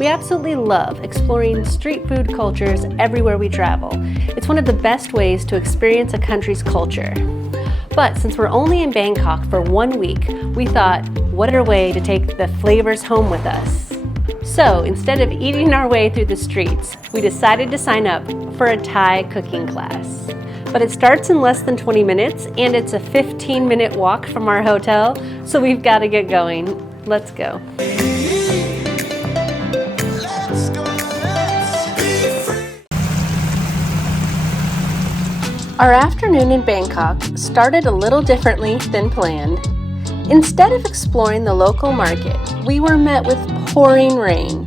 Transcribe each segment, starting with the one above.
We absolutely love exploring street food cultures everywhere we travel. It's one of the best ways to experience a country's culture. But since we're only in Bangkok for 1 week, we thought, what better way to take the flavors home with us? So instead of eating our way through the streets, we decided to sign up for a Thai cooking class. But it starts in less than 20 minutes and it's a 15-minute walk from our hotel, so we've got to get going. Let's go. Our afternoon in Bangkok started a little differently than planned. Instead of exploring the local market, we were met with pouring rain.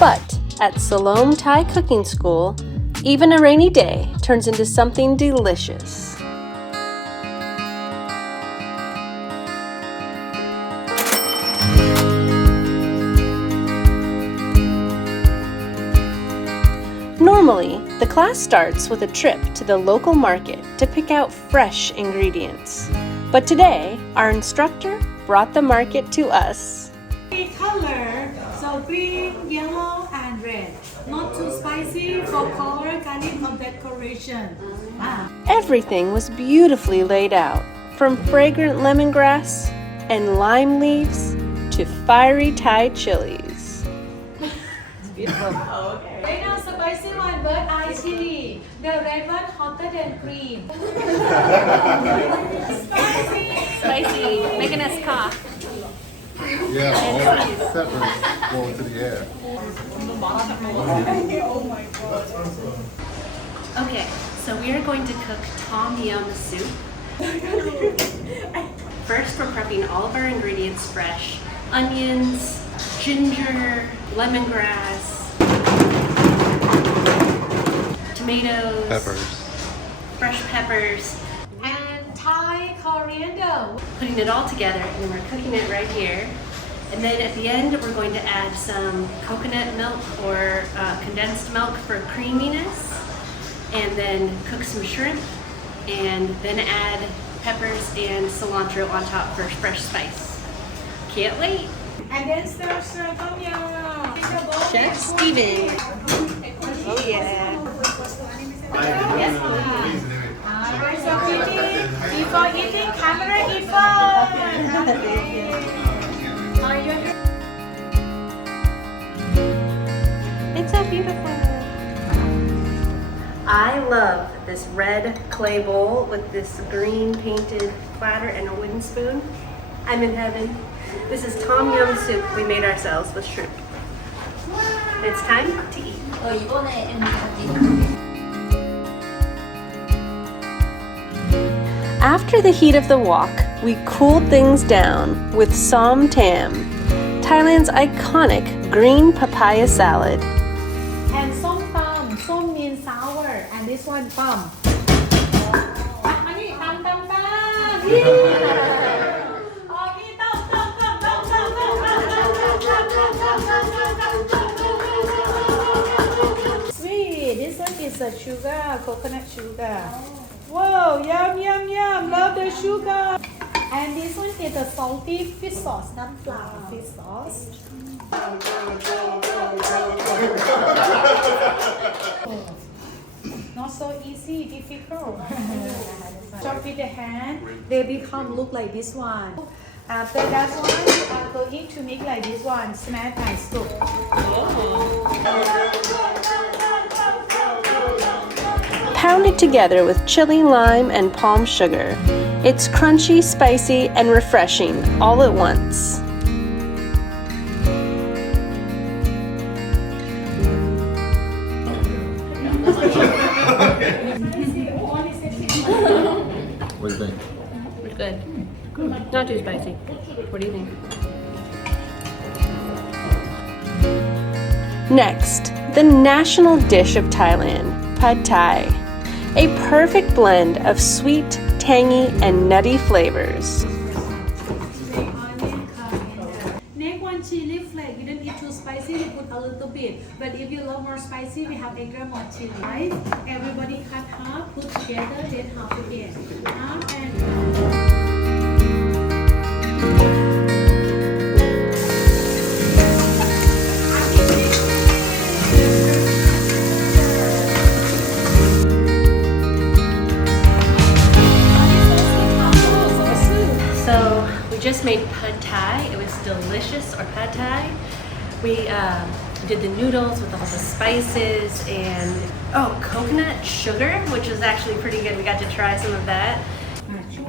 But at Silom Thai Cooking School, even a rainy day turns into something delicious. Normally, the class starts with a trip to the local market to pick out fresh ingredients. But today, our instructor brought the market to us. Color, so green, yellow, and red. Not too spicy for color, garnish or decoration. Everything was beautifully laid out, from fragrant lemongrass and lime leaves to fiery Thai chilies. It's beautiful. Oh, okay. Right now, spicy one, bird eye chili. The red one hotter than cream. Spicy, making us cough. Yeah, all these peppers go into the air. Oh my god. Okay, so we are going to cook tom yum soup. First, we're prepping all of our ingredients fresh. Onions, ginger, lemongrass, tomatoes, fresh peppers, And Thai coriander. putting it all together, and then we're cooking it right here. And then at the end, we're going to add some coconut milk or condensed milk for creaminess, and then cook some shrimp, and then add peppers and cilantro on top for fresh spice. Can't wait! And then stir tom yum. Chef Steven. Oh yeah. Alright, so before eating, camera in front. It's so beautiful. I love this red clay bowl with this green painted platter and a wooden spoon. I'm in heaven. This is tom yum soup we made ourselves with shrimp. It's time to eat. After the heat of the walk, we cooled things down with som tam, Thailand's iconic green papaya salad. And som tam. Som means sour, and this one tam. Sweet. This one is a sugar, coconut sugar. Whoa, yum, yum, yum. Love the sugar. And this one is a salty fish sauce, not flour fish sauce. Not so easy, difficult. Chop with the hand, they become look like this one. After that one, I'm going to make like this one, smash and scoop. Pounded together with chili, lime, and palm sugar. It's crunchy, spicy, and refreshing all at once. What do you think? It's good. Not too spicy. What do you think? Next, the national dish of Thailand, pad thai. A perfect blend of sweet, tangy, and nutty flavors. Next one, chili flake. You don't eat too spicy, we put a little bit. But if you love more spicy, we have extra more chili. Right? Everybody cut half, put together, then half again. Half and delicious, or pad thai. We did the noodles with all the spices and coconut sugar, which was actually pretty good. We got to try some of that. You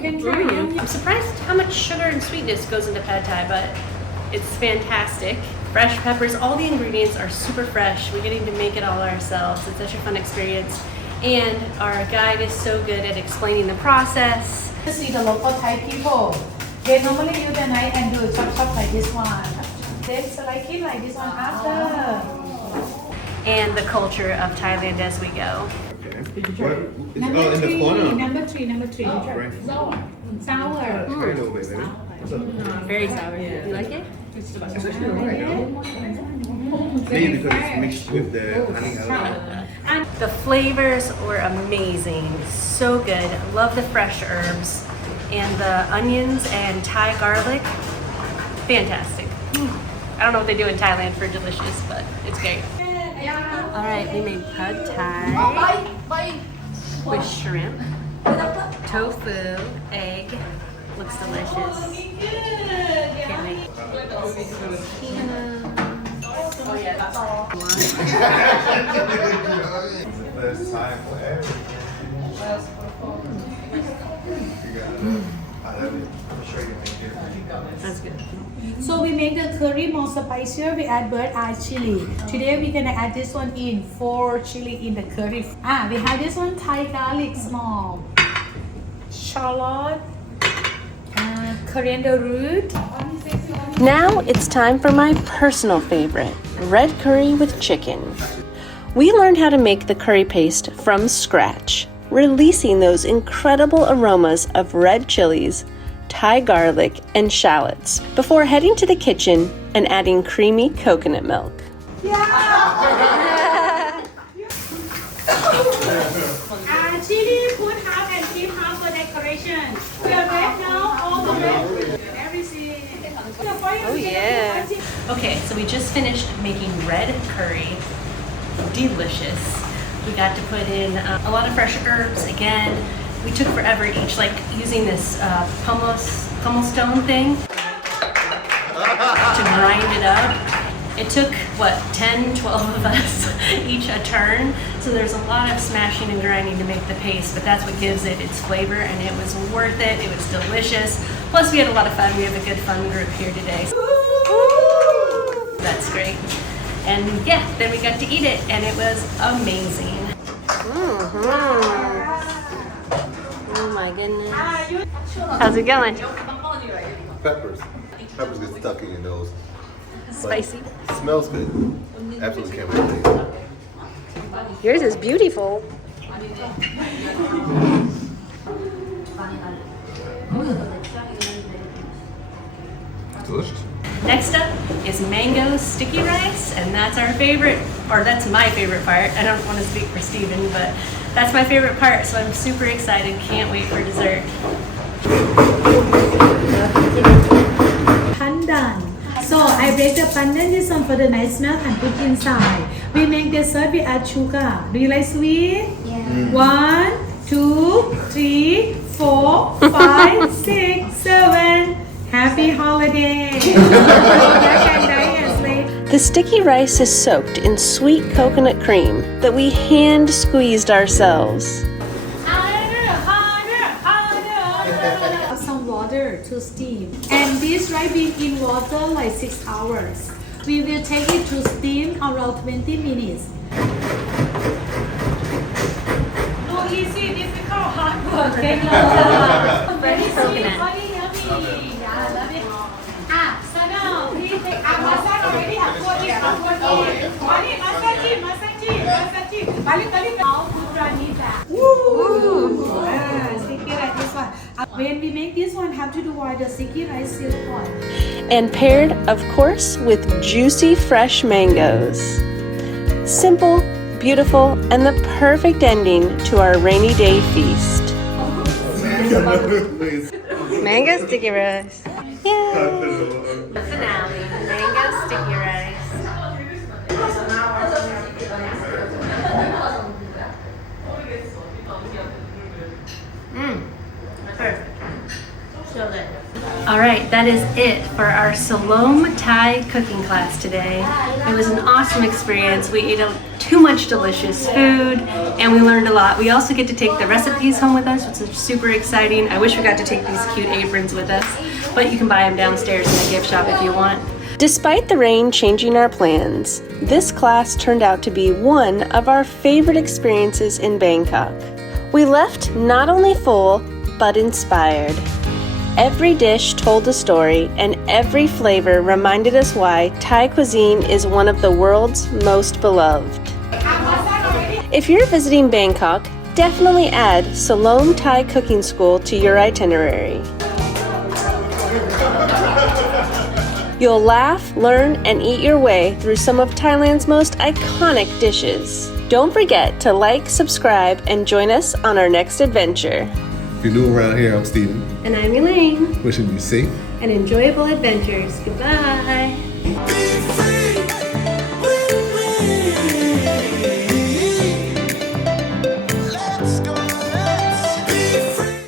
can try. I'm surprised how much sugar and sweetness goes into pad thai, but it's fantastic. Fresh peppers, all the ingredients are super fresh. We're getting to make it all ourselves. It's such a fun experience. And our guide is so good at explaining the process. To see the local Thai people, they normally use the knife and do chop like this one. Then slice it like this one after. And the culture of Thailand as we go. Number three. Right. Sour. Right over there. Very sour. Do you like it? It's actually alright, maybe because it's mixed with the honey element. And the flavors were amazing. So good. Love the fresh herbs. And the onions and Thai garlic. Fantastic. I don't know what they do in Thailand for delicious, but it's great. All right, we made pad thai with shrimp, tofu, egg. Looks delicious. Can't wait. Oh yeah, that's all. It's the first time for everything. I love it. I'm sure you make it. That's good. So we make the curry more spicier. We add bird eye chili. Today we're gonna add this one in 4 chili in the curry. We have this one Thai garlic small, shallot, coriander root. Now it's time for my personal favorite, red curry with chicken. We learned how to make the curry paste from scratch, releasing those incredible aromas of red chilies, Thai garlic, and shallots before heading to the kitchen and adding creamy coconut milk. Chili, put half and keep half for decoration. We are red now, all the red. Everything. Oh yeah. Okay, so we just finished making red curry. Delicious. We got to put in a lot of fresh herbs. Again, we took forever each, like using this pumice stone thing to grind it up. It took, 10, 12 of us each a turn. So there's a lot of smashing and grinding to make the paste, but that's what gives it its flavor, and it was worth it. It was delicious. Plus we had a lot of fun. We have a good fun group here today. That's great. And yeah, then we got to eat it, and it was amazing. Oh my goodness. How's it going? Peppers. Peppers get stuck in your nose. Spicy. It smells good. Absolutely can't wait to taste it. Yours is beautiful. Delicious. Next up is mango sticky rice, and that's our favorite, or that's my favorite part. I don't want to speak for Steven, but that's my favorite part, so I'm super excited. Can't wait for dessert. Pandan. So I break the pandan this one for the nice smell and put inside. We make dessert, we add sugar. Do you like sweet? Yeah. 1, 2, 3, 4, 5, 6, 7. Happy holiday. The sticky rice is soaked in sweet coconut cream that we hand squeezed ourselves. Some water to steam. And this rice being in water like 6 hours. We will take it to steam around 20 minutes. No easy, difficult, hard work. Fresh coconut. When we make this one, have to do while the sticky rice is hot. And paired, of course, with juicy fresh mangoes. Simple, beautiful, and the perfect ending to our rainy day feast. Mango sticky rice. Yay! The finale, mango sticky rice. Perfect. So good. All right, That is it for our Silom Thai cooking class today. It was an awesome experience. We ate too much delicious food and we learned a lot. We also get to take the recipes home with us, which is super exciting. I wish we got to take these cute aprons with us, but you can buy them downstairs in the gift shop if you want. Despite the rain changing our plans, this class turned out to be one of our favorite experiences in Bangkok. We left not only full, but inspired. Every dish told a story, and every flavor reminded us why Thai cuisine is one of the world's most beloved. If you're visiting Bangkok, definitely add Silom Thai Cooking School to your itinerary. You'll laugh, learn, and eat your way through some of Thailand's most iconic dishes. Don't forget to like, subscribe, and join us on our next adventure. If you're new around here, I'm Steven. And I'm Elaine. Wishing you safe And enjoyable adventures. Goodbye.